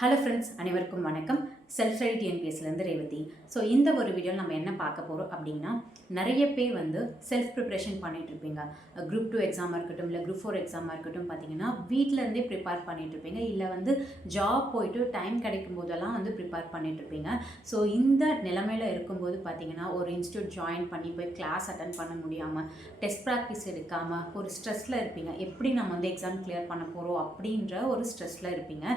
Hello friends அனைவருக்கும் வணக்கம். Self right என்பிஎஸ்லேருந்து ரேவதி. ஸோ இந்த ஒரு வீடியோவில் நம்ம என்ன பார்க்க போகிறோம் அப்படின்னா நிறைய பேர் வந்து செல்ஃப் ப்ரிப்ரேஷன் பண்ணிட்டு இருப்பீங்க. குரூப் டூ எக்ஸாமாக இருக்கட்டும் இல்லை குரூப் ஃபோர் எக்ஸாமாக இருக்கட்டும் பார்த்தீங்கன்னா வீட்டிலேருந்தே ப்ரிப்பேர் பண்ணிகிட்டு இருப்பீங்க. இல்லை வந்து ஜாப் போயிட்டு டைம் கிடைக்கும் போதெல்லாம் வந்து ப்ரிப்பேர் பண்ணிட்டு இருப்பீங்க. ஸோ இந்த நிலைமையில் இருக்கும்போது பார்த்தீங்கன்னா ஒரு இன்ஸ்டியூட் ஜாயின் பண்ணி போய் கிளாஸ் அட்டன் பண்ண முடியாமல் டெஸ்ட் ப்ராக்டிஸ் எடுக்காமல் ஒரு ஸ்ட்ரெஸ்ஸில் இருப்பீங்க. எப்படி நம்ம வந்து எக்ஸாம் கிளியர் பண்ண போகிறோம் அப்படின்ற ஒரு ஸ்ட்ரெஸ்ஸில் இருப்பீங்க.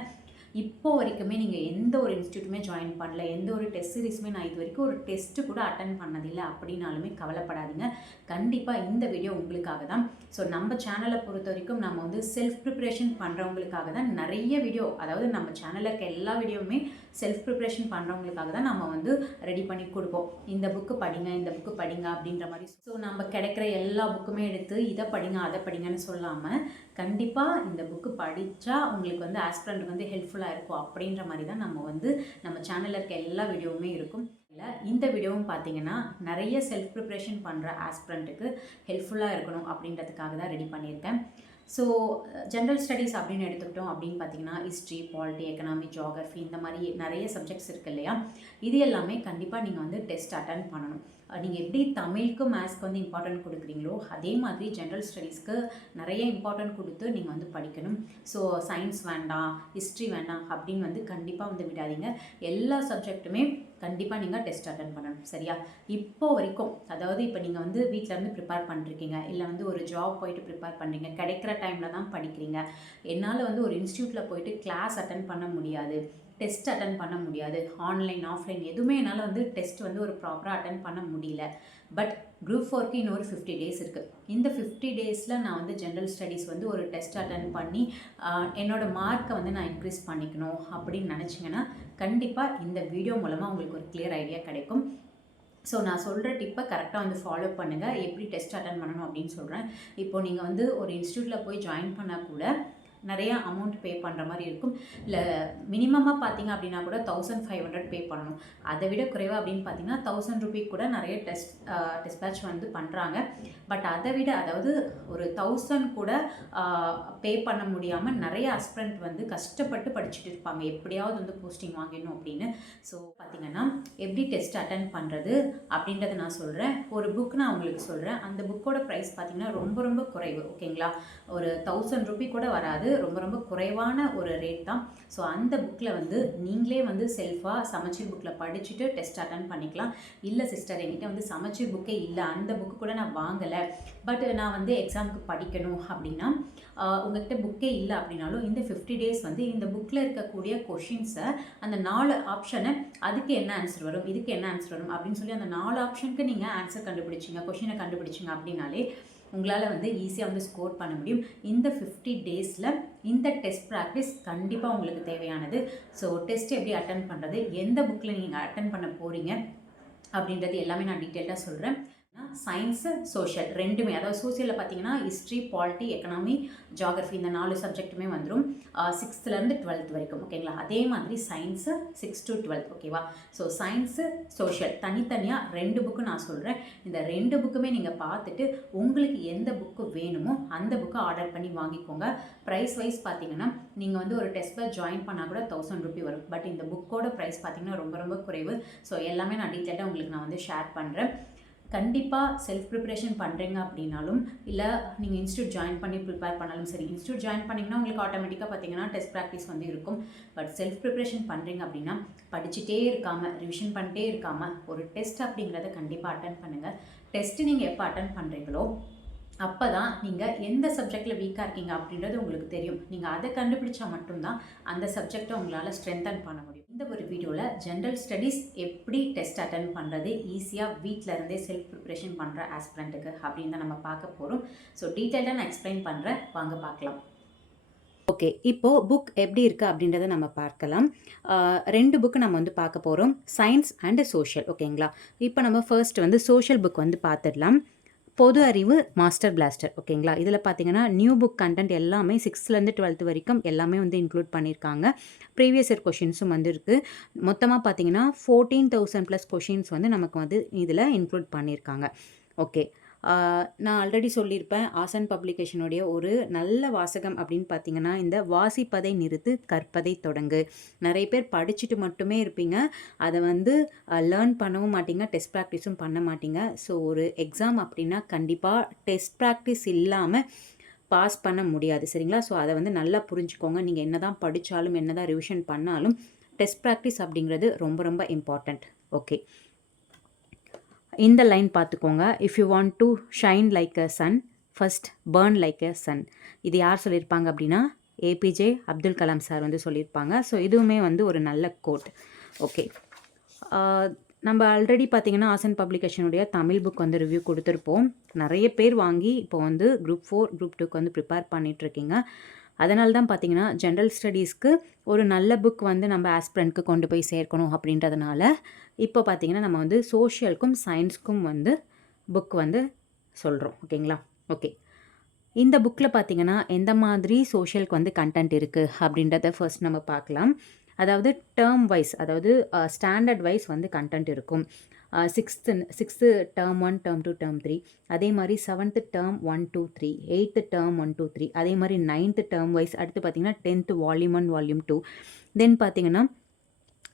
இப்போ வரைக்குமே நீங்கள் எந்த ஒரு இன்ஸ்டியூட்டுமே ஜாயின் பண்ணல எந்த ஒரு டெஸ்ட் சீரிஸுமே நான் இது வரைக்கும் ஒரு டெஸ்ட்டு கூட அட்டன் பண்ணதில்லை அப்படின்னாலுமே கவலைப்படாதீங்க. கண்டிப்பாக இந்த வீடியோ உங்களுக்காக தான். ஸோ நம்ம சேனலை பொறுத்த வரைக்கும் நம்ம வந்து செல்ஃப் ப்ரிப்ரேஷன் பண்ணுறவங்களுக்காக தான் நிறைய வீடியோ அதாவது நம்ம சேனலில் இருக்க எல்லா வீடியோவுமே செல்ஃப் ப்ரிப்ரேஷன் பண்ணுறவங்களுக்காக தான் நம்ம வந்து ரெடி பண்ணி கொடுப்போம். இந்த புக்கு படிங்க இந்த புக்கு படிங்க அப்படின்ற மாதிரி. ஸோ நம்ம கிடைக்கிற எல்லா புக்குமே எடுத்து இதை படிங்க அதை படிங்கன்னு சொல்லாமல் கண்டிப்பாக இந்த புக்கு படித்தா உங்களுக்கு வந்து ஆஸ்பிரண்ட் வந்து ஹெல்ப்ஃபுல்லாக இருக்கும் அப்படின்ற மாதிரி தான் நம்ம வந்து நம்ம சேனலில் இருக்க எல்லா வீடியோவுமே இருக்கும். இல்லை இந்த வீடியோவும் பார்த்தீங்கன்னா நிறைய செல்ஃப் ப்ரிப்ரேஷன் பண்ணுற ஆஸ்பிரண்ட்டுக்கு ஹெல்ப்ஃபுல்லாக இருக்கணும் அப்படின்றதுக்காக தான் ரெடி பண்ணியிருக்கேன். ஸோ ஜென்ரல் ஸ்டடீஸ் அப்படின்னு எடுத்துக்கிட்டோம் அப்படின்னு பார்த்தீங்கன்னா ஹிஸ்ட்ரி பாலிட்டி எக்கனாமி ஜியாகிரஃபி இந்த மாதிரி நிறைய சப்ஜெக்ட்ஸ் இருக்கு இல்லையா? இது எல்லாமே கண்டிப்பாக நீங்கள் வந்து டெஸ்ட் அட்டன் பண்ணணும். நீங்கள் எப்படி தமிழுக்கு மேத்ஸ்க்கு வந்து இம்பார்ட்டன்ட் கொடுக்குறீங்களோ அதே மாதிரி ஜென்ரல் ஸ்டடீஸ்க்கு நிறைய இம்பார்ட்டன்ட் கொடுத்து நீங்கள் வந்து படிக்கணும். ஸோ சயின்ஸ் வேண்டாம் ஹிஸ்ட்ரி வேண்டாம் அப்படின்னு வந்து கண்டிப்பாக வந்து விடாதீங்க. எல்லா சப்ஜெக்ட்டுமே கண்டிப்பாக நீங்கள் டெஸ்ட் அட்டன் பண்ணணும் சரியா? இப்போ வரைக்கும் அதாவது இப்போ நீங்கள் வந்து வீட்டிலேருந்து ப்ரிப்பேர் பண்ணிருக்கீங்க இல்லை வந்து ஒரு ஜாப் போயிட்டு ப்ரிப்பேர் பண்ணுறீங்க கிடைக்கிற டைமில் தான் படிக்கிறீங்க என்னால் வந்து ஒரு இன்ஸ்டியூட்டில் போயிட்டு கிளாஸ் அட்டன் பண்ண முடியாது. டெஸ்ட் அட்டன் பண்ண முடியாது. ஆன்லைன் ஆஃப்லைன் எதுவுமே என்னால் வந்து டெஸ்ட் வந்து ஒரு ப்ராப்பராக அட்டன் பண்ண முடியல. பட் குரூப் ஃபோர்க்கு இன்னொரு ஃபிஃப்டி டேஸ் இருக்குது இந்த ஃபிஃப்டி டேஸில் நான் வந்து ஜென்ரல் ஸ்டடீஸ் வந்து ஒரு டெஸ்ட் அட்டன் பண்ணி என்னோடய மார்க்கை வந்து நான் இன்க்ரீஸ் பண்ணிக்கணும் அப்படின்னு நினச்சிங்கன்னா கண்டிப்பாக இந்த வீடியோ மூலமாக உங்களுக்கு ஒரு கிளியர் ஐடியா கிடைக்கும். ஸோ நான் சொல்கிற டிப்பை கரெக்டாக வந்து ஃபாலோ பண்ணுங்கள் எப்படி டெஸ்ட் அட்டன் பண்ணணும் அப்படின்னு சொல்கிறேன் இப்போது நீங்கள் வந்து ஒரு இன்ஸ்டியூட்டில் போய் ஜாயின் பண்ணால் கூட நிறையா அமௌண்ட் பே பண்ணுற மாதிரி இருக்கும். இல்லை மினிமமாக பார்த்தீங்க அப்படின்னா கூட தௌசண்ட் ஃபைவ் ஹண்ட்ரட் பே பண்ணணும். அதை விட குறைவாக அப்படின்னு பார்த்தீங்கன்னா தௌசண்ட் ருபீ கூட நிறைய டெஸ்ட் டிஸ்பேச் வந்து பண்ணுறாங்க பட் அதை விட அதாவது ஒரு தௌசண்ட் கூட பே பண்ண முடியாமல் நிறைய அஸ்பரண்ட் வந்து கஷ்டப்பட்டு படிச்சுட்டு இருப்பாங்க. எப்படியாவது வந்து போஸ்டிங் வாங்கிடணும் அப்படின்னு. ஸோ பார்த்தீங்கன்னா எப்படி டெஸ்ட் அட்டன் பண்ணுறது அப்படின்றத நான் சொல்கிறேன் ஒரு புக் நான் உங்களுக்கு சொல்கிறேன் அந்த புக்கோட ப்ரைஸ் பார்த்தீங்கன்னா ரொம்ப ரொம்ப குறைவு. ஓகேங்களா ஒரு தௌசண்ட் ருபி கூட வராது. ரொம்ப ரொம்ப குறைவான ஒரு ரேட் தான். ஸோ அந்த புக்கில் வந்து நீங்களே வந்து செல்ஃபாக சமச்சீர் புக்கில் படிச்சுட்டு டெஸ்ட் அட்டன் பண்ணிக்கலாம். இல்லை சிஸ்டர் என்கிட்ட வந்து சமச்சீர் புக்கே இல்லை. அந்த புக்கு கூட நான் வாங்கலை. பட் நான் வந்து எக்ஸாமுக்கு படிக்கணும் அப்படின்னா உங்கள்கிட்ட புக்கே இல்லை அப்படின்னாலும் இந்த ஃபிஃப்டி டேஸ் வந்து இந்த புக்கில் இருக்கக்கூடிய கொஷின்ஸை அந்த நாலு ஆப்ஷனை அதுக்கு என்ன ஆன்சர் வரும்? இதுக்கு என்ன ஆன்சர் வரும்? அப்படின்னு சொல்லி அந்த நாலு ஆப்ஷனுக்கு நீங்கள் ஆன்சர் கண்டுபிடிச்சிங்க கொஷினை கண்டுபிடிச்சிங்க அப்படின்னாலே உங்களால் வந்து ஈஸியாக வந்து ஸ்கோர் பண்ண முடியும். இந்த ஃபிஃப்டி டேஸில் இந்த டெஸ்ட் ப்ராக்டிஸ் கண்டிப்பாக உங்களுக்கு தேவையானது. ஸோ டெஸ்ட் எப்படி அட்டன் பண்ணுறது எந்த புக்கில் நீங்கள் அட்டன் பண்ண போகிறீங்க அப்படின்றது எல்லாமே நான் டீட்டெயிலாக சொல்கிறேன் சயின்ஸு சோஷியல் ரெண்டுமே. அதாவது சோசியலில் பார்த்தீங்கன்னா ஹிஸ்ட்ரி பாலிட்டி எக்கனாமி ஜாகிரஃபி இந்த நாலு சப்ஜெக்ட்டுமே வந்துடும் சிக்ஸ்த்துலேருந்து டுவெல்த் வரைக்கும். ஓகேங்களா அதே மாதிரி சயின்ஸு சிக்ஸ் டு டுவெல்த் ஓகேவா ஸோ சயின்ஸு சோஷியல் தனித்தனியாக ரெண்டு புக்கு நான் சொல்கிறேன் இந்த ரெண்டு புக்குமே நீங்கள் பார்த்துட்டு உங்களுக்கு எந்த புக்கு வேணுமோ அந்த புக்கை ஆர்டர் பண்ணி வாங்கிக்கோங்க. ப்ரைஸ் வைஸ் பார்த்தீங்கன்னா நீங்கள் வந்து ஒரு டெஸ்ட் ஜாயின் பண்ணால் கூட தௌசண்ட் ருபி வரும். பட் இந்த புக்கோட ப்ரைஸ் பார்த்தீங்கன்னா ரொம்ப ரொம்ப குறைவு. ஸோ எல்லாமே நான் டீட்டெயிலாக உங்களுக்கு நான் வந்து ஷேர் பண்ணுறேன் கண்டிப்பாக செல்ஃப் ப்ரிப்ரேஷன் பண்ணுறீங்க அப்படின்னாலும் இல்லை நீங்கள் இன்ஸ்டியூட் ஜாயின் பண்ணி ப்ரிப்பேர் பண்ணாலும் சரி இன்ஸ்டியூட் ஜாயின் பண்ணிங்கன்னா உங்களுக்கு ஆட்டோமேட்டிக்காக பார்த்தீங்கன்னா டெஸ்ட் ப்ராக்டிஸ் வந்து இருக்கும். பட் செல்ஃப் ப்ரிப்ரேஷன் பண்ணுறீங்க அப்படின்னா படிச்சுட்டே இருக்காமல் ரிவிஷன் பண்ணிட்டே இருக்காமல் ஒரு டெஸ்ட் அப்படிங்கிறத கண்டிப்பாக அட்டன் பண்ணுங்கள் டெஸ்ட்டு நீங்கள் எப்போ அட்டன் பண்ணுறீங்களோ அப்போ தான் நீங்கள் எந்த சப்ஜெக்டில் வீக்காக இருக்கீங்க அப்படின்றது உங்களுக்கு தெரியும். நீங்கள் அதை கண்டுபிடிச்சா மட்டும்தான் அந்த சப்ஜெக்டை உங்களால் ஸ்ட்ரென்தன் பண்ண முடியும். இந்த ஒரு வீடியோவில் ஜென்ரல் ஸ்டடீஸ் எப்படி டெஸ்ட் அட்டன் பண்ணுறது ஈஸியாக வீட்டில் இருந்தே செல்ஃப் ப்ரிப்ரேஷன் பண்ணுற ஆஸ்பிரண்ட்டுக்கு அப்படின்னு தான் நம்ம பார்க்க போகிறோம் ஸோ டீட்டெயிலாக நான் எக்ஸ்பிளைன் பண்ணுறேன் வாங்க பார்க்கலாம். ஓகே இப்போது புக் எப்படி இருக்குது அப்படின்றத நம்ம பார்க்கலாம். ரெண்டு புக்கு நம்ம வந்து பார்க்க போகிறோம் சயின்ஸ் அண்டு சோஷியல் ஓகேங்களா இப்போ நம்ம ஃபர்ஸ்ட் வந்து சோஷியல் புக் வந்து பார்த்துடலாம். பொது அறிவு மாஸ்டர் பிளாஸ்டர் ஓகேங்களா? இதில் பார்த்தீங்கன்னா நியூ புக் கண்டென்ட் எல்லாமே சிக்ஸ்த்லேருந்து டுவெல்த் வரைக்கும் எல்லாமே வந்து இன்க்ளூட் பண்ணியிருக்காங்க ப்ரீவியஸ் இயர் கொஷின்ஸும் வந்துருக்கு மொத்தமாக பார்த்தீங்கன்னா ஃபோர்டீன் தௌசண்ட் ப்ளஸ் கொஷின்ஸ் வந்து நமக்கு வந்து இதில் இன்க்ளூட் பண்ணியிருக்காங்க ஓகே நான் ஆல்ரெடி சொல்லியிருப்பேன் ஆசன் பப்ளிகேஷனுடைய ஒரு நல்ல வாசகம் அப்படின்னு பார்த்தீங்கன்னா இந்த வாசிப்பதை நிறுத்து கற்பதை தொடங்கு. நிறைய பேர் படிச்சுட்டு மட்டுமே இருப்பீங்க. அதை வந்து லேர்ன் பண்ணவும் மாட்டீங்க டெஸ்ட் ப்ராக்டிஸும் பண்ண மாட்டீங்க. ஸோ ஒரு எக்ஸாம் அப்படின்னா கண்டிப்பாக டெஸ்ட் ப்ராக்டிஸ் இல்லாமல் பாஸ் பண்ண முடியாது சரிங்களா? ஸோ அதை வந்து நல்லா புரிஞ்சுக்கோங்க. நீங்கள் என்ன தான் படித்தாலும் என்ன தான் ரிவிஷன் பண்ணாலும் டெஸ்ட் ப்ராக்டிஸ் அப்படிங்கிறது ரொம்ப ரொம்ப இம்பார்ட்டண்ட் ஓகே இந்த லைன் பார்த்துக்கோங்க. If you want to shine like a sun first burn like a sun இது யார் சொல்லியிருப்பாங்க அப்படின்னா ஏபிஜே அப்துல் கலாம் சார் வந்து சொல்லியிருப்பாங்க ஸோ இதுவுமே வந்து ஒரு நல்ல கோட் ஓகே நம்ம ஆல்ரெடி பார்த்தீங்கன்னா ஆசன் பப்ளிகேஷனுடைய தமிழ் புக் வந்து ரிவ்யூ கொடுத்துருப்போம். நிறைய பேர் வாங்கி இப்போ வந்து குரூப் ஃபோர் குரூப் டூக்கு வந்து ப்ரிப்பேர் பண்ணிகிட்ருக்கீங்க அதனால தான் பார்த்தீங்கன்னா ஜென்ரல் ஸ்டடீஸ்க்கு ஒரு நல்ல புக் வந்து நம்ம ஆஸ்பிரண்ட்க்கு கொண்டு போய் சேர்க்கணும் அப்படின்றதுனால இப்போ பார்த்தீங்கன்னா நம்ம வந்து சோஷியலுக்கும் சயின்ஸ்க்கும் வந்து புக் வந்து சொல்கிறோம் ஓகேங்களா? ஓகே. இந்த புக்கில் பார்த்தீங்கன்னா எந்த மாதிரி சோஷியலுக்கு வந்து கண்டென்ட் இருக்குது அப்படின்றத ஃபர்ஸ்ட் நம்ம பார்க்கலாம். அதாவது டேர்ம் வைஸ் அதாவது ஸ்டாண்டர்ட் வைஸ் வந்து கண்டென்ட் இருக்கும். Sixth sixth term one term two term three அதே மாதிரி seventh term one two three eighth term one two three அதே மாதிரி நைன்த்து டேர்ம் வைஸ் அடுத்து பார்த்தீங்கன்னா tenth volume one volume two then பார்த்தீங்கன்னா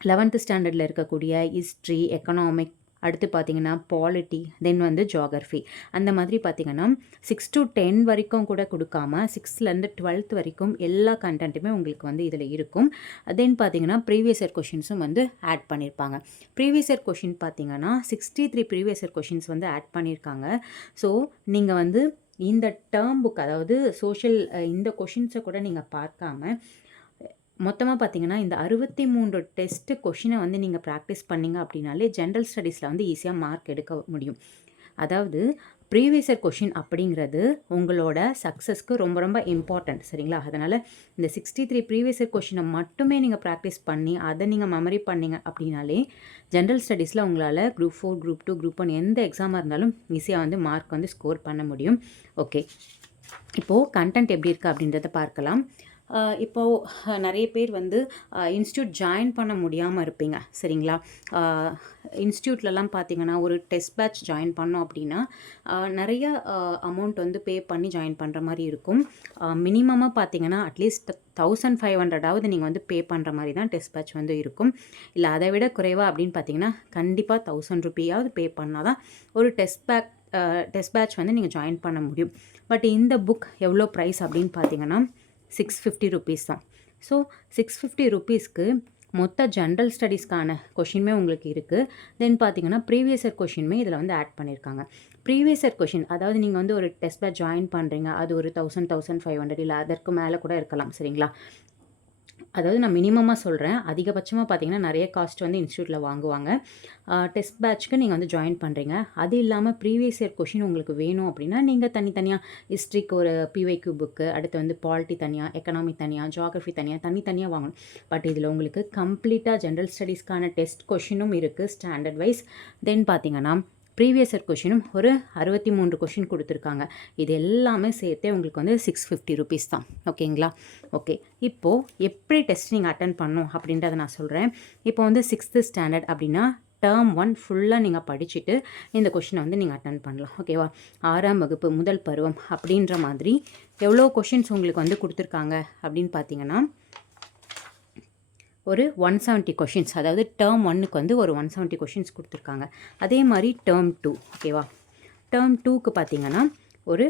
லெவன்த்து ஸ்டாண்டர்டில் இருக்கக்கூடிய ஹிஸ்ட்ரி எக்கனாமிக் அடுத்து பார்த்தீங்கன்னா பாலிட்டி தென் வந்து ஜாகிரஃபி அந்த மாதிரி பார்த்தீங்கன்னா சிக்ஸ் டு டென் வரைக்கும் கூட கொடுக்காம சிக்ஸ்த்லேருந்து டுவெல்த் வரைக்கும் எல்லா கண்டென்ட்டுமே உங்களுக்கு வந்து இதில் இருக்கும். தென் பார்த்தீங்கன்னா ப்ரீவியஸ் இயர் கொஷின்ஸும் வந்து ஆட் பண்ணியிருப்பாங்க ப்ரீவியஸ் இயர் கொஷின் பார்த்தீங்கன்னா sixty three previous year questions வந்து ஆட் பண்ணியிருக்காங்க ஸோ நீங்கள் வந்து இந்த டேர்ம் புக் அதாவது சோஷியல் இந்த கொஷின்ஸை கூட நீங்கள் பார்க்காம மொத்தமாக பார்த்தீங்கன்னா இந்த அறுபத்தி மூன்று டெஸ்ட்டு கொஷினை வந்து நீங்கள் ப்ராக்டிஸ் பண்ணிங்க அப்படின்னாலே ஜென்ரல் ஸ்டடீஸில் வந்து ஈஸியாக மார்க் எடுக்க முடியும். அதாவது ப்ரீவியஸர் கொஷின் அப்படிங்கிறது உங்களோட சக்ஸஸ்க்கு ரொம்ப ரொம்ப இம்பார்ட்டண்ட் சரிங்களா? அதனால் இந்த சிக்ஸ்டி த்ரீ ப்ரீவியஸர் கொஷினை மட்டுமே நீங்கள் ப்ராக்டிஸ் பண்ணி அதை நீங்கள் மெமரி பண்ணீங்க அப்படின்னாலே ஜென்ரல் ஸ்டடீஸில் உங்களால் group four group two group one எந்த எக்ஸாமாக இருந்தாலும் ஈஸியாக வந்து மார்க் வந்து ஸ்கோர் பண்ண முடியும். ஓகே இப்போது கண்டென்ட் எப்படி இருக்குது அப்படின்றத பார்க்கலாம். இப்போது நிறைய பேர் வந்து இன்ஸ்டியூட் ஜாயின் பண்ண முடியாமல் இருப்பீங்க சரிங்களா? இன்ஸ்டியூட்லலாம் பார்த்தீங்கன்னா ஒரு டெஸ்ட் பேட்ச் ஜாயின் பண்ணோம் அப்படின்னா நிறைய அமௌண்ட் வந்து பே பண்ணி ஜாயின் பண்ணுற மாதிரி இருக்கும். மினிமமாக பார்த்தீங்கன்னா அட்லீஸ்ட் தௌசண்ட் ஃபைவ் ஹண்ட்ரடாவது நீங்கள் வந்து பே பண்ணுற மாதிரி தான் டெஸ்ட் பேட்ச் வந்து இருக்கும். இல்லை அதை விட குறைவாக அப்படின்னு பார்த்தீங்கன்னா கண்டிப்பாக தௌசண்ட் ருப்பியாவது பே பண்ணால் தான் ஒரு டெஸ்ட் பேக் டெஸ்ட் பேட்ச் வந்து நீங்கள் ஜாயின் பண்ண முடியும். பட் இந்த புக் எவ்வளோ ப்ரைஸ் அப்படின்னு பார்த்தீங்கன்னா சிக்ஸ் ஃபிஃப்டி ருபீஸ் தான். ஸோ சிக்ஸ் ஃபிஃப்டி ருபீஸ்க்கு மொத்த ஜென்ரல் ஸ்டடீஸ்க்கான கொஷினுமே உங்களுக்கு இருக்குது தென் பார்த்தீங்கன்னா ப்ரீவியஸ் இயர் கொஷினுமே இதில் வந்து ஆட் பண்ணியிருக்காங்க ப்ரீவியஸ் இயர் கொஷின் அதாவது நீங்கள் வந்து ஒரு டெஸ்ட்டில் ஜாயின் பண்ணுறீங்க அது ஒரு தௌசண்ட் தௌசண்ட் ஃபைவ் ஹண்ட்ரட் இல்லை அதற்கு மேலே கூட இருக்கலாம் சரிங்களா? அதாவது நான் மினிமமாக சொல்கிறேன் அதிகபட்சமாக பார்த்தீங்கன்னா நிறைய காஸ்ட் வந்து இன்ஸ்டியூட்டில் வாங்குவாங்க. டெஸ்ட் பேட்ச்க்கு நீங்கள் வந்து ஜாயின் பண்ணுறீங்க அது இல்லாமல் ப்ரீவியஸ் இயர் கொஷின் உங்களுக்கு வேணும் அப்படின்னா நீங்கள் தனித்தனியாக ஹிஸ்ட்ரிக்கு ஒரு பிவைக்யூ புக்கு அடுத்து வந்து பாலிட்டி தனியாக எக்கனாமி தனியாக ஜாகிரஃபி தனியாக தனித்தனியாக வாங்கணும். பட் இதில் உங்களுக்கு கம்ப்ளீட்டாக ஜென்ரல் ஸ்டடீஸ்க்கான டெஸ்ட் கொஷினும் இருக்குது ஸ்டாண்டர்ட் வைஸ் தென் பார்த்தீங்கன்னா ப்ரீவியஸர் கொஷினும் ஒரு அறுபத்தி மூன்று கொஷின் கொடுத்துருக்காங்க. இது எல்லாமே சேர்த்தே உங்களுக்கு வந்து சிக்ஸ் ஃபிஃப்டி ருபீஸ் தான். ஓகேங்களா ஓகே இப்போது எப்படி டெஸ்ட் நீங்கள் அட்டன் பண்ணும் அப்படின்றத நான் சொல்கிறேன் இப்போ வந்து சிக்ஸ்த்து ஸ்டாண்டர்ட் அப்படின்னா டேர்ம் ஒன் ஃபுல்லாக நீங்கள் படிச்சுட்டு இந்த கொஷினை வந்து நீங்கள் அட்டன் பண்ணலாம். ஓகேவா ஆறாம் வகுப்பு முதல் பருவம் அப்படின்ற மாதிரி எவ்வளோ கொஷின்ஸ் உங்களுக்கு வந்து கொடுத்துருக்காங்க அப்படின்னு பார்த்தீங்கன்னா ஒரு ஒன் செவன்ட்டி கொஷின்ஸ் அதாவது டேர்ம் ஒன்னுக்கு வந்து ஒரு ஒன் செவன்ட்டி கொஷின்ஸ் கொடுத்துருக்காங்க. அதே மாதிரி டேர்ம் டூ ஓகேவா டேர்ம் டூக்கு பார்த்தீங்கன்னா ஒரு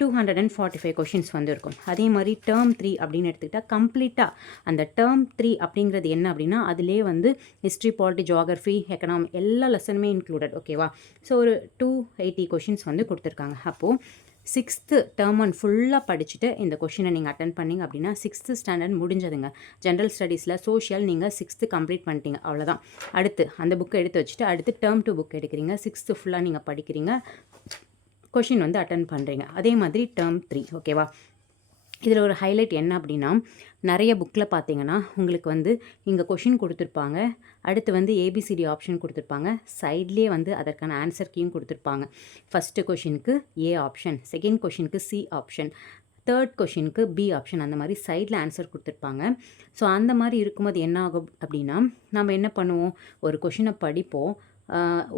two hundred and forty five questions வந்து இருக்கும் அதே மாதிரி டேர்ம் த்ரீ அப்படின்னு எடுத்துக்கிட்டால் கம்ப்ளீட்டாக அந்த டேர்ம் த்ரீ அப்படிங்கிறது என்ன அப்படின்னா அதிலே வந்து ஹிஸ்ட்ரி பாலிட்டி ஜாகிரஃபி எக்கனாமி எல்லா லெசனுமே இன்க்ளூடட் ஓகேவா ஸோ ஒரு டூ எயிட்டி கொஷின்ஸ் வந்து கொடுத்துருக்காங்க. அப்போது சிக்ஸ்த்து டேர்ம் ஒன் ஃபுல்லாக படிச்சுட்டு இந்த கொஷினை நீங்கள் அட்டன் பண்ணிங்க அப்படின்னா சிக்ஸ்த்து ஸ்டாண்டர்ட் முடிஞ்சதுங்க. ஜென்ரல் ஸ்டடீஸில் சோஷியல் நீங்கள் சிக்ஸ்த்து கம்ப்ளீட் பண்ணிட்டீங்க. அவ்வளோதான் அடுத்து அந்த புக்கை எடுத்து வச்சுட்டு அடுத்து டேர்ம் டூ புக் எடுக்கிறீங்க. சிக்ஸ்த்து ஃபுல்லாக நீங்கள் படிக்கிறீங்க. கொஷின் வந்து அட்டன் பண்ணுறீங்க அதே மாதிரி டேர்ம் த்ரீ ஓகேவா இதில் ஒரு ஹைலைட் என்ன அப்படின்னா நிறைய புக்கில் பார்த்தீங்கன்னா உங்களுக்கு வந்து இங்கே கொஷின் கொடுத்துருப்பாங்க. அடுத்து வந்து ஏபிசிடி ஆப்ஷன் கொடுத்துருப்பாங்க. சைட்லேயே வந்து அதற்கான ஆன்சர் கீயும் கொடுத்துருப்பாங்க. ஃபஸ்ட்டு கொஷினுக்கு ஏ ஆப்ஷன் செகண்ட் கொஷினுக்கு சி ஆப்ஷன் தேர்ட் கொஷினுக்கு பி ஆப்ஷன் அந்த மாதிரி சைடில் ஆன்சர் கொடுத்துருப்பாங்க. ஸோ அந்த மாதிரி இருக்கும்போது என்ன ஆகும் அப்படின்னா நம்ம என்ன பண்ணுவோம்? ஒரு கொஷினை படிப்போம்.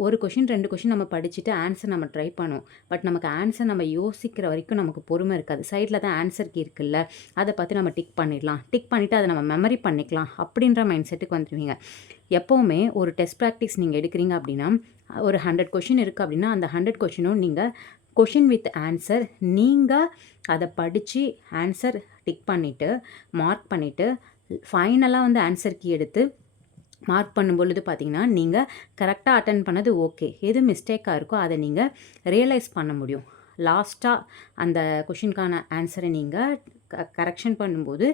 ஒரு கொஷின் ரெண்டு கொஷின் நம்ம படிச்சுட்டு ஆன்சர் நம்ம ட்ரை பண்ணுவோம். பட் நமக்கு ஆன்சர் நம்ம யோசிக்கிற வரைக்கும் நமக்கு பொறுமை இருக்காது. சைடில் தான் ஆன்சர் கீ இருக்குல்ல அதை பார்த்து நம்ம டிக் பண்ணிடலாம். டிக் பண்ணிவிட்டு அதை நம்ம மெமரி பண்ணிக்கலாம் அப்படின்ற மைண்ட் செட்டுக்கு வந்துடுவீங்க. எப்போவுமே ஒரு டெஸ்ட் ப்ராக்டிஸ் நீங்கள் எடுக்கிறீங்க அப்படின்னா ஒரு ஹண்ட்ரட் கொஷின் இருக்குது அப்படின்னா அந்த ஹண்ட்ரட் கொஷினும் நீங்கள் கொஷின் வித் ஆன்சர் நீங்கள் அதை படித்து ஆன்சர் டிக் பண்ணிவிட்டு மார்க் பண்ணிவிட்டு ஃபைனலாக வந்து ஆன்சர் கீ எடுத்து மார்க் பண்ணும்பொழுது பார்த்திங்கன்னா பார்த்தீங்கன்னா நீங்கள் கரெக்டாக அட்டன் பண்ணது ஓகே எது மிஸ்டேக்காக இருக்கோ அதை நீங்கள் ரியலைஸ் பண்ண முடியும். லாஸ்ட்டாக அந்த கொஷினுக்கான ஆன்சரை நீங்கள் க கரெக்ஷன் பண்ணும்போது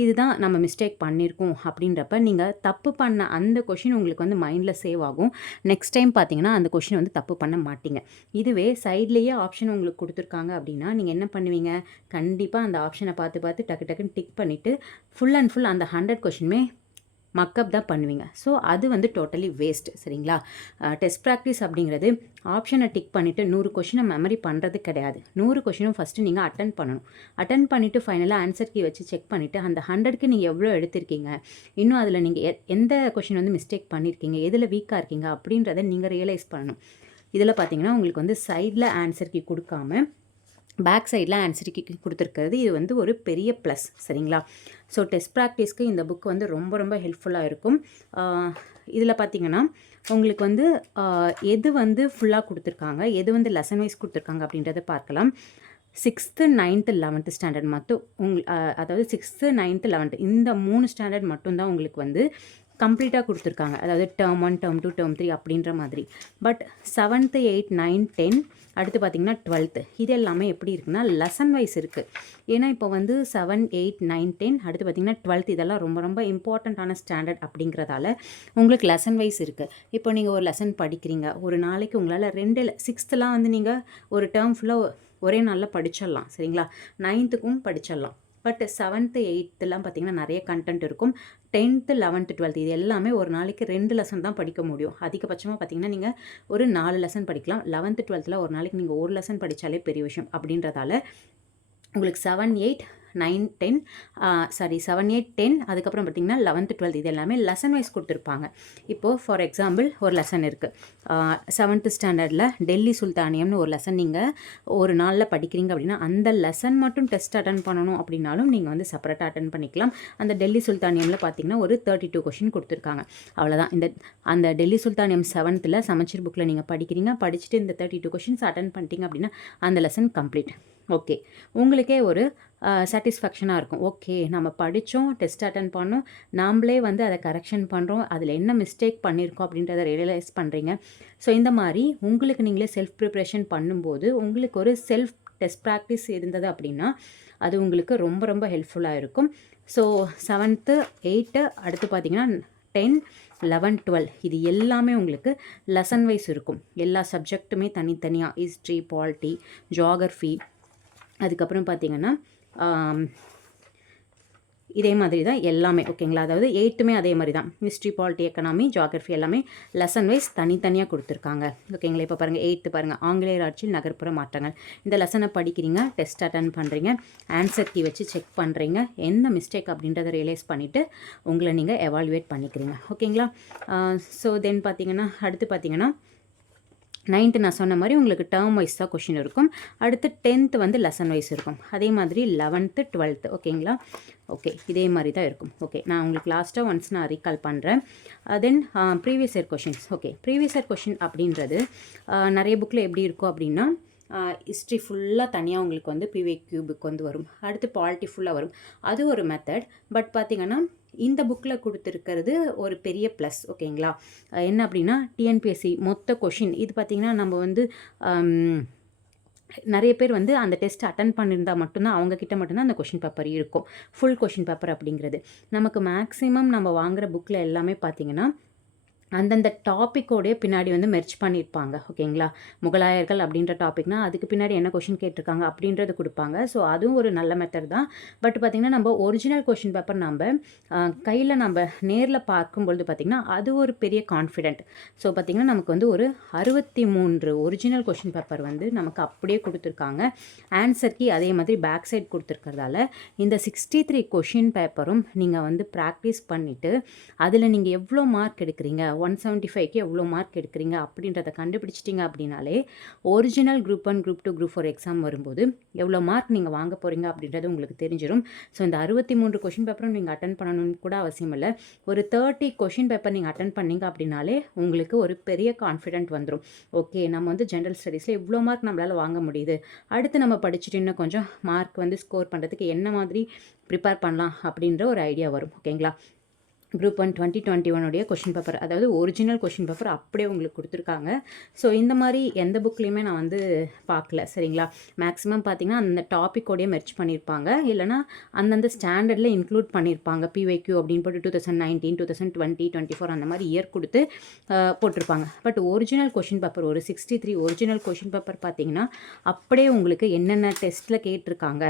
இதுதான் நம்ம மிஸ்டேக் பண்ணியிருக்கோம் அப்படின்றப்ப நீங்கள் தப்பு பண்ண அந்த கொஷின் உங்களுக்கு வந்து மைண்டில் சேவ் ஆகும். நெக்ஸ்ட் டைம் பார்த்தீங்கன்னா அந்த கொஷின் வந்து தப்பு பண்ண மாட்டீங்க. இதுவே சைட்லேயே ஆப்ஷன் உங்களுக்கு கொடுத்துருக்காங்க அப்படின்னா நீங்கள் என்ன பண்ணுவீங்க? கண்டிப்பாக அந்த ஆப்ஷனை பார்த்து பார்த்து டக்கு டக்குன்னு டிக் பண்ணிவிட்டு ஃபுல் அண்ட் ஃபுல் அந்த ஹண்ட்ரட் கொஷினுமே மக்கப் தான் பண்ணுவீங்க. ஸோ அது வந்து டோட்டலி வேஸ்ட் சரிங்களா? டெஸ்ட் ப்ராக்டிஸ் அப்படிங்கிறது ஆப்ஷனை டிக் பண்ணிவிட்டு நூறு கொஷினை மெமரி பண்ணுறது கிடையாது. நூறு கொஷினும் ஃபஸ்ட்டு நீங்கள் அட்டன் பண்ணணும். அட்டன் பண்ணிவிட்டு ஃபைனலாக ஆன்சர் கீ வச்சு செக் பண்ணிவிட்டு அந்த ஹண்ட்ரட்க்கு நீங்கள் எவ்வளோ எடுத்திருக்கீங்க? இன்னும் அதில் நீங்கள் எந்த கொஷின் வந்து மிஸ்டேக் பண்ணியிருக்கீங்க எதில் வீக்காக இருக்கீங்க? அப்படின்றத நீங்கள் ரியலைஸ் பண்ணணும். இதில் பார்த்தீங்கன்னா உங்களுக்கு வந்து சைடில் ஆன்சர் கீ கொடுக்காம பேக் சைடில் ஆன்சர் கீ கொடுத்துருக்கிறது இது வந்து ஒரு பெரிய ப்ளஸ் சரிங்களா? ஸோ டெஸ்ட் ப்ராக்டிஸ்க்கு இந்த புக் வந்து ரொம்ப ரொம்ப ஹெல்ப்ஃபுல்லாக இருக்கும். இதில் பார்த்தீங்கன்னா உங்களுக்கு வந்து எது வந்து ஃபுல்லாக கொடுத்துருக்காங்க எது வந்து லெசன் வைஸ் கொடுத்துருக்காங்க அப்படின்றத பார்க்கலாம். சிக்ஸ்த்து நைன்த்து லெவன்த்து ஸ்டாண்டர்ட் மட்டும் உங் அதாவது சிக்ஸ்த்து நைன்த்து லெவன்த்து இந்த மூணு ஸ்டாண்டர்ட் மட்டும்தான் உங்களுக்கு வந்து கம்ப்ளீட்டாக கொடுத்துருக்காங்க. அதாவது term one term two term three அப்படின்ற மாதிரி. But seventh eight nine ten அடுத்து பார்த்திங்கன்னா டுவெல்த்து. இது எல்லாமே எப்படி இருக்குன்னா லெசன் வைஸ் இருக்குது ஏன்னா இப்போ வந்து செவன் எயிட் நைன் டென் அடுத்து பார்த்திங்கன்னா டுவெல்த் இதெல்லாம் ரொம்ப ரொம்ப இம்பார்ட்டண்ட்டான ஸ்டாண்டர்ட் அப்படிங்கிறதால உங்களுக்கு லெசன் வைஸ் இருக்குது இப்போ நீங்கள் ஒரு லெசன் படிக்கிறீங்க. ஒரு நாளைக்கு உங்களால் ரெண்டு சிக்ஸ்த்துலாம் வந்து நீங்கள் ஒரு டேர்ம் ஃபுல்லாக ஒரே நாளில் படிச்சிடலாம். சரிங்களா? நைன்த்துக்கும் படிச்சிடலாம். பட் செவன்த்து எயித்துலாம் பார்த்திங்கன்னா நிறைய கண்டென்ட் இருக்கும். டென்த்து லெவன்த்து டுவெல்த்து இது எல்லாமே ஒரு நாளைக்கு ரெண்டு லெசன் தான் படிக்க முடியும். அதிகபட்சமாக பார்த்திங்கன்னா நீங்கள் ஒரு நாலு லெசன் படிக்கலாம். லெவன்த்து டுவெல்த்தில் ஒரு நாளைக்கு நீங்கள் ஒரு லெசன் படித்தாலே பெரிய விஷயம் அப்படின்றதால உங்களுக்கு seven eight nine ten sorry seven eight ten அதுக்கப்புறம் பார்த்திங்கன்னா லெவன்த்து டுவெல்த் இது எல்லாமே லெசன் வைஸ் கொடுத்துருப்பாங்க. இப்போது ஃபார் எக்ஸாம்பிள் ஒரு லெசன் இருக்குது செவன்த்து ஸ்டாண்டர்டில் டெல்லி சுல்தானியம்னு ஒரு லெசன் நீங்கள் ஒரு நாளில் படிக்கிறீங்க அப்படின்னா அந்த லெசன் மட்டும் டெஸ்ட் அட்டன் பண்ணணும் அப்படின்னாலும் நீங்கள் வந்து செப்பரேட்டாக அட்டன் பண்ணிக்கலாம். அந்த டெல்லி சுல்தானியமில் பார்த்தீங்கன்னா ஒரு தேர்ட்டி டூ கொஷின் கொடுத்துருக்காங்க. அவ்வளோதான் இந்த அந்த டெல்லி சுல்தானியம் செவன்த்தில் சமச்சீர் புக்கில் நீங்கள் படிக்கிறீங்க படிச்சுட்டு இந்த தேர்ட்டி டூ கொஷின்ஸ் அட்டன் பண்ணிட்டீங்க அப்படின்னா அந்த லெசன் கம்ப்ளீட் ஓகே உங்களுக்கே ஒரு சாட்டிஸ்ஃபேக்ஷனாக இருக்கும். ஓகே நம்ம படித்தோம் டெஸ்ட் அட்டன் பண்ணோம் நாம்ளே வந்து அதை கரெக்ஷன் பண்ணுறோம் அதில் என்ன மிஸ்டேக் பண்ணியிருக்கோம் அப்படின்றத ரியலைஸ் பண்ணுறீங்க ஸோ இந்த மாதிரி உங்களுக்கு நீங்களே செல்ஃப் ப்ரிப்ரேஷன் பண்ணும்போது உங்களுக்கு ஒரு செல்ஃப் டெஸ்ட் ப்ராக்டிஸ் இருந்தது அப்படின்னா அது உங்களுக்கு ரொம்ப ரொம்ப ஹெல்ப்ஃபுல்லாக இருக்கும். ஸோ செவன்த்து எயிட்டு அடுத்து பார்த்திங்கன்னா டென் லெவன் டுவெல் இது எல்லாமே உங்களுக்கு லெசன் வைஸ் இருக்கும். எல்லா சப்ஜெக்ட்டுமே தனித்தனியாக ஹிஸ்ட்ரி பாலிட்டி ஜாகிரஃபி அதுக்கப்புறம் பார்த்திங்கன்னா இதே மாதிரி தான் எல்லாமே ஓகேங்களா? அதாவது எயிட்டுமே அதே மாதிரி தான் ஹிஸ்ட்ரி பாலிட்டி எக்கனாமி ஜாகிரஃபி எல்லாமே லெசன் வைஸ் தனித்தனியாக கொடுத்துருக்காங்க. ஓகேங்களா? இப்போ பாருங்கள் எயித்து பாருங்கள் ஆங்கிலேயர் ஆட்சியில் நகர்ப்புற மாற்றங்கள். இந்த லெசனை படிக்கிறீங்க டெஸ்ட் அட்டன் பண்ணுறீங்க ஆன்சர் கீ வச்சு செக் பண்ணுறீங்க எந்த மிஸ்டேக் அப்படின்றத ரியலைஸ் பண்ணிவிட்டு உங்களை நீங்கள் எவால்வேட் பண்ணிக்கிறீங்க. ஓகேங்களா? ஸோ தென் பார்த்தீங்கன்னா அடுத்து பார்த்தீங்கன்னா நைன்த்து நான் சொன்ன மாதிரி உங்களுக்கு டேர்ம் வைஸ் தான் கொஷின் இருக்கும். அடுத்து டென்த்து வந்து லெசன் வைஸ் இருக்கும். அதே மாதிரி லெவன்த்து டுவெல்த்து ஓகேங்களா ஓகே இதே மாதிரி தான் இருக்கும். ஓகே நான் உங்களுக்கு லாஸ்ட்டாக ஒன்ஸ் நான் ரீகால் பண்ணுறேன் then previous year questions okay previous year question அப்படின்றது uh, நிறைய புக்கில் எப்படி இருக்கும் அப்படின்னா ஹிஸ்ட்ரி ஃபுல்லாக தனியாக உங்களுக்கு வந்து பிவே கியூபுக்கு வந்து வரும். அடுத்து பாலிட்டி ஃபுல்லாக வரும். அது ஒரு மெத்தட் பட் பார்த்திங்கன்னா இந்த புக்கில் கொடுத்துருக்கிறது ஒரு பெரிய ப்ளஸ் ஓகேங்களா என்ன அப்படின்னா டிஎன்பிஎஸ்சி மொத்த கொஷின் இது பார்த்திங்கன்னா நம்ம வந்து நிறைய பேர் வந்து அந்த டெஸ்ட் அட்டன் பண்ணியிருந்தால் மட்டும்தான் அவங்கக்கிட்ட மட்டும்தான் அந்த கொஷின் பேப்பர் இருக்கும். ஃபுல் கொஷின் பேப்பர் அப்படிங்கிறது. நமக்கு மேக்ஸிமம் நம்ம வாங்குகிற புக்கில் எல்லாமே பார்த்திங்கன்னா அந்தந்த டாப்பிக்கோடைய பின்னாடி வந்து மெர்ச் பண்ணியிருப்பாங்க ஓகேங்களா? முகலாயர்கள் அப்படின்ற டாபிக்னா அதுக்கு பின்னாடி என்ன கொஷின் கேட்டிருக்காங்க அப்படின்றது கொடுப்பாங்க. ஸோ அதுவும் ஒரு நல்ல மெத்தட் தான். பட் பார்த்திங்கன்னா நம்ம ஒரிஜினல் கொஷின் பேப்பர் நம்ம கையில் நம்ம நேரில் பார்க்கும்பொழுது பார்த்திங்கன்னா அது ஒரு பெரிய கான்ஃபிடென்ட் ஸோ பார்த்திங்கன்னா நமக்கு வந்து ஒரு அறுபத்தி மூன்று ஒரிஜினல் கொஷின் பேப்பர் வந்து நமக்கு அப்படியே கொடுத்துருக்காங்க. ஆன்சர் கீ அதே மாதிரி பேக் சைட் கொடுத்துருக்கறதால இந்த சிக்ஸ்டி த்ரீ கொஷின் பேப்பரும் நீங்கள் வந்து ப்ராக்டிஸ் பண்ணிவிட்டு அதில் நீங்கள் எவ்வளோ மார்க் எடுக்கிறீங்க? ஒன் செவன்ட்டி ஃபைவ்க்கு எவ்வளோ மார்க் எடுக்கிறீங்க? அப்படின்றத கண்டுபிடிச்சிட்டிங்க அப்படின்னாலே original group one group two group four exam வரும்போது எவ்வளோ மார்க் நீங்கள் வாங்க போகிறீங்க அப்படின்றது உங்களுக்கு தெரிஞ்சிடும் ஸோ இந்த அறுபத்தி மூன்று கொஷின் பேப்பரும் நீங்கள் அட்டன் பண்ணணும்னு கூட அவசியம் இல்லை. ஒரு தேர்ட்டி கொஷின் பேப்பர் நீங்கள் அட்டன் பண்ணீங்க அப்படின்னாலே உங்களுக்கு ஒரு பெரிய கான்ஃபிடென்ட் வந்துடும் ஓகே நம்ம வந்து ஜென்ரல் ஸ்டடீஸில் இவ்வளோ மார்க் நம்மளால் வாங்க முடியுது. அடுத்து நம்ம படிச்சுட்டு இன்னும் கொஞ்சம் மார்க் வந்து ஸ்கோர் பண்ணுறதுக்கு என்ன மாதிரி ப்ரிப்பேர் பண்ணலாம் அப்படின்ற ஒரு ஐடியா வரும். ஓகேங்களா குரூப் ஒன் டுவெண்ட்டி டுவெண்ட்டி ஒனுடைய கொஷின் பேப்பர் அதாவது ஒரிஜினல் கொஷின் பேப்பர் அப்படியே உங்களுக்கு கொடுத்துருக்காங்க. ஸோ இந்த மாதிரி எந்த புக்லேயுமே நான் வந்து பார்க்கல சரிங்களா? மேக்ஸிமம் பார்த்தீங்கன்னா அந்த டாப்பிக்கோடையே மெர்ச் பண்ணியிருப்பாங்க இல்லைனா அந்தந்த ஸ்டாண்டர்டில் இன்க்ளூட் பண்ணியிருப்பாங்க பிவைக்யூ அப்படின்னு போட்டு two thousand nineteen two thousand twenty twenty four அந்த மாதிரி இயர் கொடுத்து போட்டிருப்பாங்க. பட் ஒரிஜினல் கொஷின் பேப்பர் ஒரு sixty three original question paper பார்த்தீங்கன்னா அப்படியே உங்களுக்கு என்னென்ன டெஸ்ட்டில் கேட்டிருக்காங்க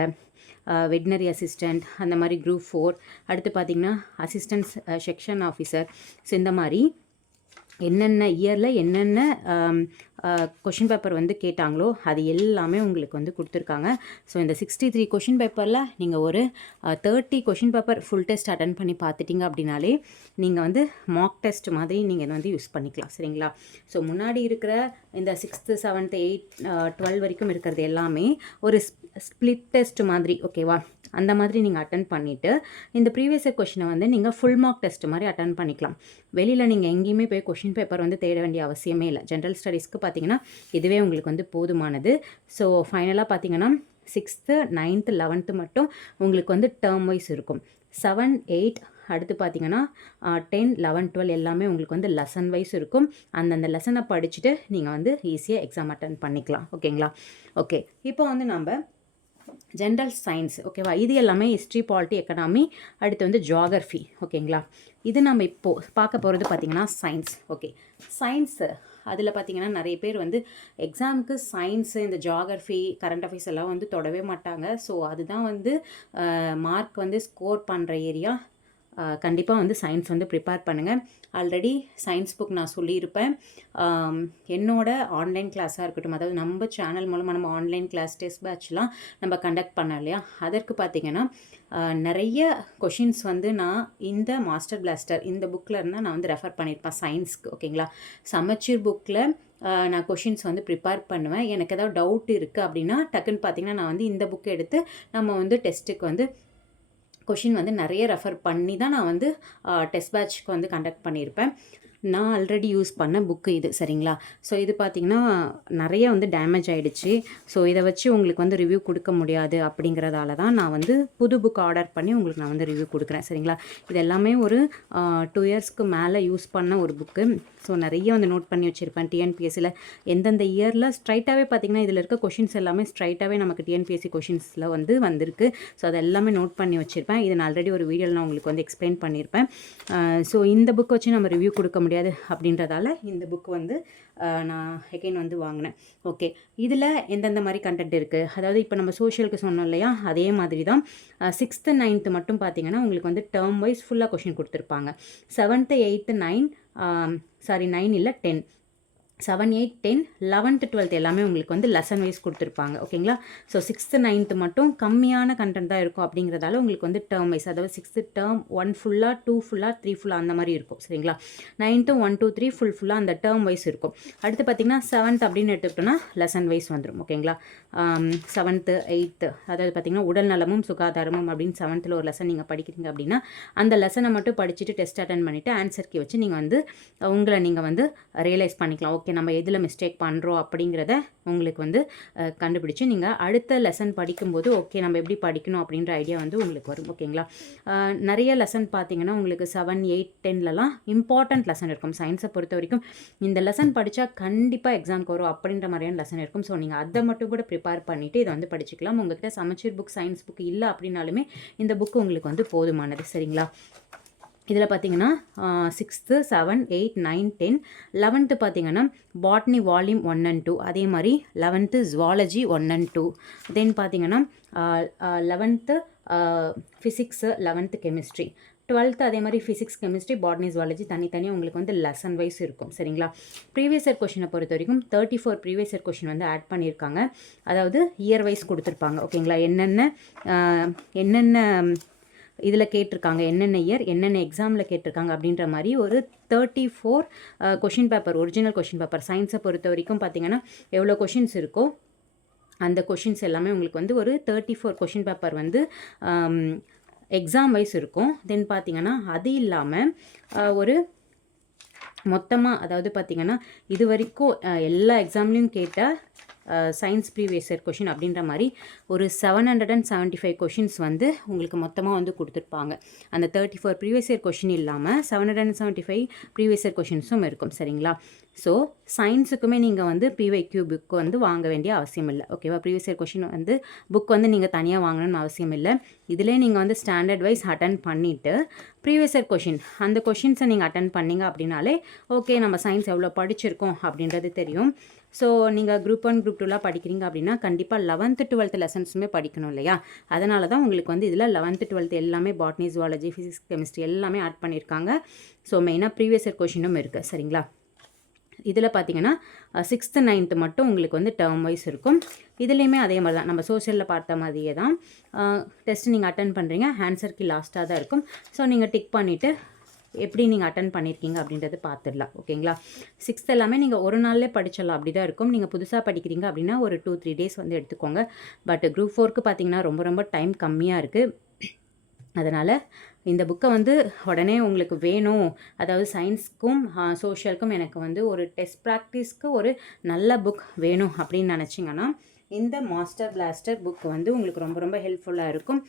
வெட்னரி அசிஸ்டண்ட் அந்த மாதிரி குரூப் ஃபோர் அடுத்து பார்த்திங்கன்னா அசிஸ்டன்ஸ் செக்ஷன் ஆஃபீஸர் ஸோ இந்த மாதிரி என்னென்ன இயரில் என்னென்ன கொஷின் பேப்பர் வந்து கேட்டாங்களோ அது எல்லாமே உங்களுக்கு வந்து கொடுத்துருக்காங்க. ஸோ இந்த சிக்ஸ்டி த்ரீ கொஷின் பேப்பரில் நீங்கள் ஒரு thirty question paper full test attend பண்ணி பார்த்துட்டிங்க அப்படின்னாலே நீங்கள் வந்து மாக் டெஸ்ட் மாதிரி நீங்கள் இதை வந்து யூஸ் பண்ணிக்கலாம். சரிங்களா? ஸோ முன்னாடி இருக்கிற இந்த சிக்ஸ்த்து செவன்த்து எயிட் டுவெல் வரைக்கும் இருக்கிறது எல்லாமே ஒரு ஸ்ப்ளிட் டெஸ்ட் மாதிரி ஓகேவா அந்த மாதிரி நீங்கள் அட்டன் பண்ணிவிட்டு இந்த ப்ரீவியஸ் கொஷினை வந்து நீங்கள் ஃபுல் மார்க் டெஸ்ட் மாதிரி அட்டன் பண்ணிக்கலாம். வெளியில் நீங்கள் எங்கேயுமே போய் கொஷின் பேப்பர் வந்து தேட வேண்டிய அவசியமே இல்லை. ஜென்ரல் ஸ்டடீஸ்க்கு பார்த்தீங்கன்னா இதுவே உங்களுக்கு வந்து போதுமானது. ஸோ ஃபைனலாக பார்த்தீங்கன்னா சிக்ஸ்த்து நைன்த்து லெவன்த்து மட்டும் உங்களுக்கு வந்து டேர்ம் வைஸ் இருக்கும். செவன் எயிட் அடுத்து பார்த்தீங்கன்னா டென் லெவன் டுவெல் எல்லாமே உங்களுக்கு வந்து லெசன் வைஸ் இருக்கும். அந்தந்த லெசனை படிச்சுட்டு நீங்கள் வந்து ஈஸியாக எக்ஸாம் அட்டன் பண்ணிக்கலாம். ஓகேங்களா? ஓகே. இப்போ வந்து நம்ம ஜென்ரல் சயின்ஸ் ஓகேவா? இது எல்லாமே ஹிஸ்ட்ரி பாலிட்டி எக்கனாமி அடுத்து வந்து ஜியாகிரஃபி ஓகேங்களா? இது நம்ம இப்போது பார்க்க போகிறது பார்த்திங்கன்னா சயின்ஸ் ஓகே. சயின்ஸு அதில் பார்த்திங்கன்னா நிறைய பேர் வந்து எக்ஸாமுக்கு சயின்ஸு இந்த ஜியாகிரஃபி கரண்ட் அஃபேர்ஸ் எல்லாம் வந்து தொடவே மாட்டாங்க. ஸோ அதுதான் வந்து மார்க் வந்து ஸ்கோர் பண்ணுற ஏரியா கண்டிப்பாக வந்து சயின்ஸ் வந்து ப்ரிப்பேர் பண்ணுங்கள் ஆல்ரெடி சயின்ஸ் புக் நான் சொல்லியிருப்பேன். என்னோட ஆன்லைன் கிளாஸாக இருக்கட்டும் அதாவது நம்ம சேனல் மூலமாக நம்ம ஆன்லைன் கிளாஸ் டெஸ்ட் பேட்ச்லாம் நம்ம கண்டக்ட் பண்ணோம் இல்லையா? அதற்கு பார்த்தீங்கன்னா நிறைய கொஷின்ஸ் வந்து நான் இந்த மாஸ்டர் பிளாஸ்டர் இந்த புக்கில் இருந்தால் நான் வந்து ரெஃபர் பண்ணியிருப்பேன் சயின்ஸ்க்கு ஓகேங்களா சமச்சீர் புக்கில் நான் கொஷின்ஸ் வந்து ப்ரிப்பேர் பண்ணுவேன். எனக்கு ஏதாவது டவுட் இருக்குது அப்படின்னா டக்குன்னு பார்த்தீங்கன்னா நான் வந்து இந்த புக்கை எடுத்து நம்ம வந்து டெஸ்ட்டுக்கு வந்து கொஷின் வந்து நிறைய ரெஃபர் பண்ணி தான் நான் வந்து டெஸ்ட் பேட்ச்க்கு வந்து கண்டக்ட் பண்ணியிருப்பேன். நான் ஆல்ரெடி யூஸ் பண்ண புக்கு இது சரிங்களா? ஸோ இது பார்த்திங்கன்னா நிறைய வந்து டேமேஜ் ஆகிடுச்சு ஸோ இதை வச்சு உங்களுக்கு வந்து ரிவ்யூ கொடுக்க முடியாது அப்படிங்கிறதால தான் நான் வந்து புது புக் ஆர்டர் பண்ணி உங்களுக்கு நான் வந்து ரிவ்யூ கொடுக்குறேன் சரிங்களா? இது எல்லாமே ஒரு டூ இயர்ஸ்க்கு மேலே யூஸ் பண்ண ஒரு புக்கு ஸோ நிறைய வந்து நோட் பண்ணி வச்சுருப்பேன் டிஎன்பிஎஸ்சியில் எந்தெந்த இயரில் ஸ்ட்ரைட்டாகவே பார்த்திங்கன்னா இதில் இருக்க கொஷின்ஸ் எல்லாமே ஸ்ட்ரைட்டாகவே நமக்கு டிஎன்பிஎஸ்சி கொஷின்ஸில் வந்து வந்திருக்கு. ஸோ அது எல்லாமே நோட் பண்ணி வச்சுருப்பேன். இதை நான் ஆல்ரெடி ஒரு வீடியோவில் நான் உங்களுக்கு வந்து எக்ஸ்பிளைன் பண்ணியிருப்பேன் ஸோ இந்த புக் வச்சு நம்ம ரிவ்யூ கொடுக்க முடியாது அப்படின்றதால இந்த புக் வந்து நான் எகைன் வந்து வாங்கினேன். ஓகே இதில் எந்தெந்த மாதிரி கண்டென்ட் இருக்குது அதாவது இப்போ நம்ம சோஷியலுக்கு சொன்னோம் இல்லையா? அதே மாதிரி தான் சிக்ஸ்த்து நைன்த்து மட்டும் பார்த்தீங்கன்னா உங்களுக்கு வந்து டேர்ம் வைஸ் ஃபுல்லாக கொஷின் கொடுத்துருப்பாங்க. Seventh eighth nine sorry nine இல்லை ten seven eight ten eleventh twelfth எல்லாமே உங்களுக்கு வந்து லெசன் வைஸ் கொடுத்துருப்பாங்க. ஓகேங்களா ஸோ சிக்ஸ்த்து நைன்த்து மட்டும் கம்மியான கண்டென்ட் தான் இருக்கும் அப்படிங்கிறதால உங்களுக்கு வந்து டேர்ம் வைஸ் அதாவது சிக்ஸ்த்து டேர்ம் ஒன் ஃபுல்லாக டூ ஃபுல்லாக த்ரீ ஃபுல்லாக அந்த மாதிரி இருக்கும். சரிங்களா? Ninth one two three full ஃபுல்லாக அந்த டேர்ம் வைஸ் இருக்கும். அடுத்து பார்த்தீங்கன்னா செவன்த் அப்படின்னு எடுத்துக்கிட்டோம்னா லெசன் வைஸ் வந்துடும் ஓகேங்களா செவன்த்து எயித்து அதாவது பார்த்திங்கன்னா உடல் நலமும் சுகாதாரமும் அப்படின்னு செவன்த்தில் ஒரு லெசன் நீங்கள் படிக்கிறீங்க அப்படின்னா அந்த லெசனை மட்டும் படிச்சுட்டு டெஸ்ட் அட்டன் பண்ணிவிட்டு ஆன்சர் கீ வச்சு நீங்கள் வந்து உங்களை நீங்கள் வந்து ரியலைஸ் பண்ணிக்கலாம். ஓகே நம்ம எதில் மிஸ்டேக் பண்ணுறோம் அப்படிங்கிறத உங்களுக்கு வந்து கண்டுபிடிச்சு நீங்கள் அடுத்த லெசன் படிக்கும்போது ஓகே நம்ம எப்படி படிக்கணும் அப்படின்ற ஐடியா வந்து உங்களுக்கு வரும் ஓகேங்களா? நிறைய லெசன் பார்த்தீங்கன்னா உங்களுக்கு செவன் எயிட் டென்லலாம் இம்பார்ட்டண்ட் லெசன் இருக்கும். சயின்ஸை பொறுத்த வரைக்கும் இந்த லெசன் படித்தா கண்டிப்பாக எக்ஸாம்க்கு வரும் அப்படின்ற மாதிரியான லெசன் இருக்கும். ஸோ நீங்கள் அதை மட்டும் கூட ப்ரிப்பேர் பண்ணிவிட்டு இதை வந்து படிச்சுக்கலாம். உங்கள்கிட்ட சமச்சீர் புக் சயின்ஸ் புக் இல்லை அப்படின்னாலுமே இந்த புக் உங்களுக்கு வந்து போதுமானது சரிங்களா? இதில் பார்த்தீங்கன்னா sixth seven eight nine ten eleventh பார்த்தீங்கன்னா botany volume one and two அதே மாதிரி eleventh zoology one and two then பார்த்தீங்கன்னா eleventh physics eleventh chemistry twelfth அதே மாதிரி ஃபிசிக்ஸ் கெமிஸ்ட்ரி பாட்னி ஜுவாலஜி தனித்தனியாக உங்களுக்கு வந்து லெசன் வைஸ் இருக்கும். சரிங்களா? ப்ரீவியஸ் இயர் கொஷினை பொறுத்த வரைக்கும் thirty four previous year question வந்து ஆட் பண்ணியிருக்காங்க. அதாவது இயர் வைஸ் கொடுத்துருப்பாங்க. ஓகேங்களா என்னென்ன என்னென்ன இதில் கேட்டிருக்காங்க என்னென்ன இயர் என்னென்ன எக்ஸாமில் கேட்டிருக்காங்க அப்படின்ற மாதிரி ஒரு thirty four question paper original question paper சயின்ஸை பொறுத்த வரைக்கும் பார்த்தீங்கன்னா எவ்வளோ கொஷின்ஸ் இருக்கோ அந்த கொஷின்ஸ் எல்லாமே உங்களுக்கு வந்து ஒரு தேர்ட்டி ஃபோர் கொஷின் பேப்பர் வந்து எக்ஸாம் வைஸ் இருக்கும். தென் பார்த்தீங்கன்னா அது இல்லாமல் ஒரு மொத்தமாக அதாவது பார்த்திங்கன்னா இது வரைக்கும் எல்லா எக்ஸாம்லேயும் கேட்ட சயின்ஸ் ப்ரீவியஸ் இயர் கொஷின் அப்படின்ற மாதிரி ஒரு seven hundred and seventy five questions வந்து உங்களுக்கு மொத்தமாக வந்து கொடுத்துருப்பாங்க. அந்த thirty four previous year question இல்லாமல் seven hundred and seventy five previous year கொஷின்ஸும் இருக்கும். சரிங்களா? ஸோ சயின்ஸுக்குமே நீங்கள் வந்து பிவைக்யூ புக் வந்து வாங்க வேண்டிய அவசியம் இல்லை. ஓகேவா ப்ரீவியஸ் இயர் கொஷின் வந்து புக் வந்து நீங்கள் தனியாக வாங்கணும்னு அவசியம் இல்லை. இதிலே நீங்கள் வந்து ஸ்டாண்டர்ட் வைஸ் அட்டன் பண்ணிவிட்டு ப்ரீவியஸ் இயர் கொஷின் அந்த கொஷின்ஸை நீங்கள் அட்டன் பண்ணீங்க அப்படின்னாலே ஓகே நம்ம சயின்ஸ் எவ்வளோ படிச்சிருக்கோம் அப்படின்றது தெரியும். ஸோ நீங்கள் குரூப் ஒன் குரூப் டூலாம் படிக்கிறீங்க அப்படின்னா கண்டிப்பாக லெவன்த்து டுவெல்த்து லெசன்ஸுமே படிக்கணும் இல்லையா? அதனால தான் உங்களுக்கு வந்து இதில் லெவன்த்து டுவெல்த்து எல்லாமே பாட்னி ஜுவாலஜி ஃபிசிக்ஸ் கெமிஸ்ட்ரி எல்லாமே ஆட் பண்ணியிருக்காங்க ஸோ மெயினாக ப்ரீவியஸ் இயர் கொஷினும் இருக்குது சரிங்களா? இதில் பார்த்தீங்கன்னா சிக்ஸ்த்து நைன்த்து மட்டும் உங்களுக்கு வந்து டேர்ம் வைஸ் இருக்கும். இதுலேயுமே அதே மாதிரி தான். நம்ம சோஷியலில் பார்த்த மாதிரியே தான். டெஸ்ட் நீங்கள் அட்டன் பண்ணுறீங்க ஆன்சருக்கு லாஸ்ட்டாக தான் இருக்கும். ஸோ நீங்கள் டிக் பண்ணிவிட்டு எப்படி நீங்கள் அட்டன் பண்ணியிருக்கீங்க அப்படின்றது பார்த்துடலாம் ஓகேங்களா? சிக்ஸ்த் எல்லாமே நீங்கள் ஒரு நாள்லேயே படிச்சிடலாம் அப்படி தான் இருக்கும். நீங்கள் புதுசாக படிக்கிறீங்க அப்படின்னா ஒரு டூ த்ரீ டேஸ் வந்து எடுத்துக்கோங்க. பட் குரூப் ஃபோருக்கு பார்த்தீங்கன்னா ரொம்ப ரொம்ப டைம் கம்மியாக இருக்குது அதனால் இந்த புக்கை வந்து உடனே உங்களுக்கு வேணும். அதாவது சயின்ஸ்க்கும் சோஷியலுக்கும் எனக்கு வந்து ஒரு டெஸ்ட் ப்ராக்டிஸ்க்கு ஒரு நல்ல புக் வேணும் அப்படின்னு நினச்சிங்கன்னா இந்த மாஸ்டர் பிளாஸ்டர் புக் வந்து உங்களுக்கு ரொம்ப ரொம்ப ஹெல்ப்ஃபுல்லாக இருக்கும்.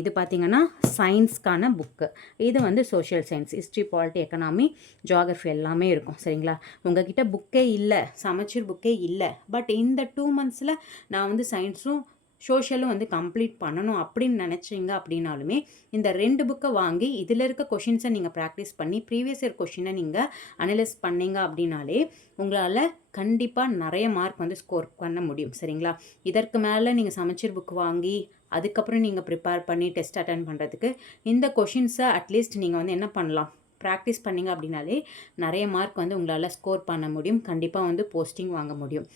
இது பார்த்தீங்கன்னா சயின்ஸ்க்கான புக்கு இது வந்து social science history polity economy geography எல்லாமே இருக்கும். சரிங்களா? உங்ககிட்ட புக்கே இல்லை சமச்சீர் புக்கே இல்லை பட் இந்த டூ மந்த்ஸில் நான் வந்து சயின்ஸும் சோஷியலும் வந்து கம்ப்ளீட் பண்ணணும் அப்படின்னு நினச்சிங்க அப்படின்னாலுமே இந்த ரெண்டு புக்கை வாங்கி இதில் இருக்க கொஷின்ஸை நீங்கள் ப்ராக்டிஸ் பண்ணி ப்ரீவியஸ் இயர் கொஷினை நீங்கள் அனலைஸ் பண்ணீங்க அப்படின்னாலே உங்களால் கண்டிப்பாக நிறைய மார்க் வந்து ஸ்கோர் பண்ண முடியும் சரிங்களா? இதற்கு மேலே நீங்கள் சமைச்சர் புக் வாங்கி அதுக்கப்புறம் நீங்கள் ப்ரிப்பேர் பண்ணி டெஸ்ட் அட்டன் பண்ணுறதுக்கு இந்த கொஷின்ஸை அட்லீஸ்ட் நீங்கள் வந்து என்ன பண்ணலாம்? ப்ராக்டிஸ் பண்ணீங்க அப்படின்னாலே நிறைய மார்க் வந்து உங்களால் ஸ்கோர் பண்ண முடியும் கண்டிப்பாக வந்து போஸ்டிங் வாங்க முடியும்.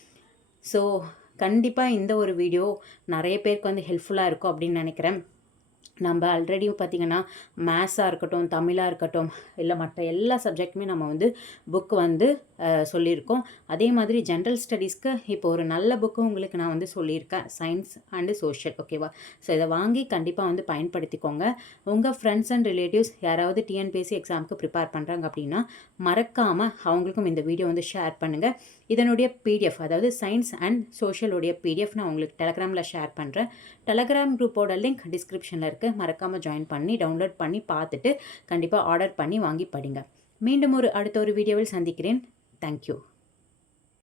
ஸோ கண்டிப்பாக இந்த ஒரு வீடியோ நிறைய பேருக்கு வந்து ஹெல்ப்ஃபுல்லாக இருக்கும் அப்படின்னு நினைக்கிறேன். நம்ம ஆல்ரெடி பார்த்திங்கன்னா மேத்ஸாக இருக்கட்டும் தமிழாக இருக்கட்டும் இல்லை மற்ற எல்லா சப்ஜெக்ட்டுமே நம்ம வந்து புக் வந்து சொல்லியிருக்கோம். அதே மாதிரி ஜென்ரல் ஸ்டடீஸ்க்கு இப்போ ஒரு நல்ல புக்கு உங்களுக்கு நான் வந்து சொல்லியிருக்கேன். சயின்ஸ் அண்டு சோஷியல் ஓகேவா ஸோ இதை வாங்கி கண்டிப்பாக வந்து பயன்படுத்திக்கோங்க. உங்கள் ஃப்ரெண்ட்ஸ் அண்ட் ரிலேட்டிவ்ஸ் யாராவது டிஎன்பிஎஸ்சி எக்ஸாமுக்கு ப்ரிப்பேர் பண்ணுறாங்க அப்படின்னா மறக்காமல் அவங்களுக்கும் இந்த வீடியோ வந்து ஷேர் பண்ணுங்கள் இதனுடைய பிடிஎஃப் அதாவது சயின்ஸ் அண்ட் சோஷியலுடைய பிடிஎஃப் நான் உங்களுக்கு டெலகிராமில் ஷேர் பண்ணுறேன் டெலகிராம் குரூப்போட லிங்க் டிஸ்கிரிப்ஷனில் இருக்குது மறக்காமல் ஜாயின் பண்ணி டவுன்லோட் பண்ணி பார்த்துட்டு கண்டிப்பாக ஆர்டர் பண்ணி வாங்கி படிங்க. மீண்டும் ஒரு அடுத்த ஒரு வீடியோவில் சந்திக்கிறேன். தேங்க்யூ